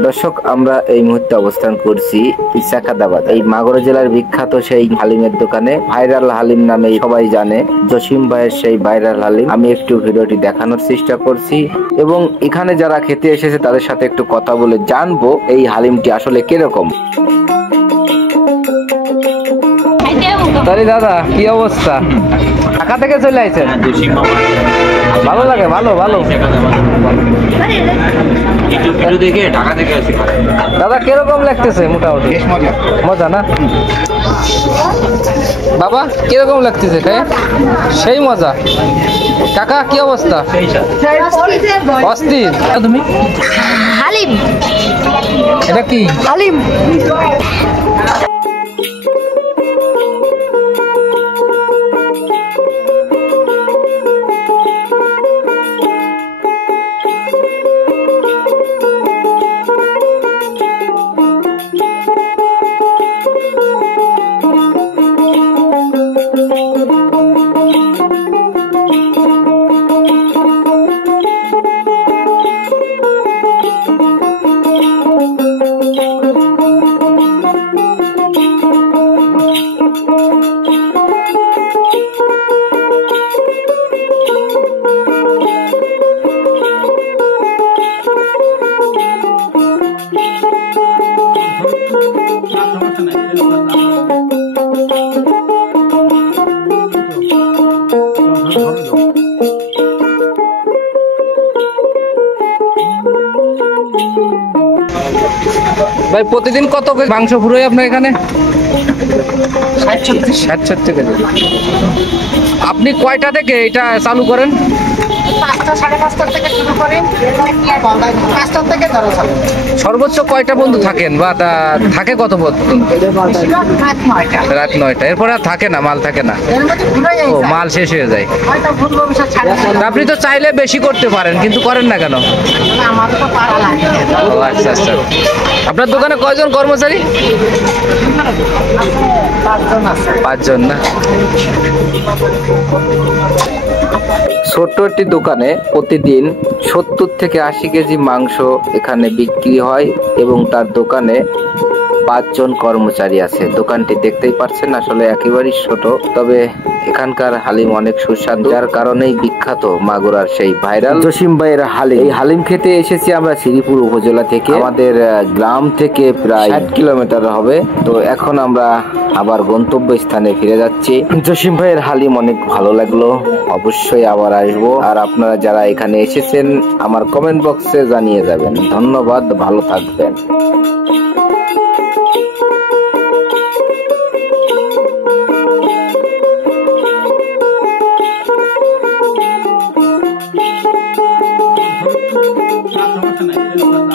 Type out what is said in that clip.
দর্শক, আমরা এই মুহূর্তে অবস্থান করছি ইসাখাদাবাদ, এই মাগুরা জেলার বিখ্যাত সেই হালিমের দোকানে। ভাইরাল হালিম নামে সবাই জানে, জসিম ভাইয়ের সেই ভাইরাল হালিম। আমি একটু ভিডিওটি দেখানোর চেষ্টা করছি এবং এখানে যারা খেতে এসেছে তাদের সাথে একটু কথা বলে জানবো এই হালিমটি আসলে কিরকম। দাদা, কি অবস্থা? ঢাকা থেকে চলে আইছেন? ভালো লাগে, ভালো ভালো। দাদা, কিরকম লাগতেছে? মোটামুটি মজা না বাবা? কিরকম লাগতেছে? সেই মজা। কাকা, কি অবস্থা? অস্থির। তুমি হালিম, এটা কি হালিম? ভাই, প্রতিদিন কত মাংস ফুরোয় আপনার এখানে? 60-70 কেজি। আপনি কয়টা থেকে এটা চালু করেন? 5টা, 5:30 থেকে শুরু করে 5টা থেকে ধরো। সর্বোচ্চ কয়টা বন্ধু থাকেন বা থাকে কত পর্যন্ত? রাত 9টা। এরপর আর থাকে না, মাল থাকে না? ও, মাল শেষ হয়ে যায়। আপনি তো চাইলে বেশি করতে পারেন, কিন্তু করেন না কেন? ও আচ্ছা আচ্ছা। আপনার দোকানে কয়জন কর্মচারী? 5 জন না? ছোট্ট একটি দোকানে প্রতিদিন 70 থেকে 80 কেজি মাংস এখানে বিক্রি হয় এবং তার দোকানে 5 জন কর্মচারী আছে। দোকানটি দেখতেই পাচ্ছেন, আসলে একেবারেই ছোট, তবে এখানকার হালিম অনেক সুস্বাদু, যার কারণেই বিখ্যাত মাগুরার সেই ভাইরাল জসিম ভাইয়ের হালিম। এই হালিম খেতে এসেছি আমরা শ্রীপুর উপজেলা থেকে। আমাদের গ্রাম থেকে প্রায় 60 কিলোমিটার হবে। তো এখন আমরা আবার গন্তব্য স্থানে ফিরে যাচ্ছি। জসিম ভাইয়ের হালিম অনেক ভালো লাগলো, অবশ্যই আবার আসবো। আর আপনারা যারা এখানে এসেছেন আমার কমেন্ট বক্সে জানিয়ে যাবেন। ধন্যবাদ, ভালো থাকবেন। সমস্যা নাই।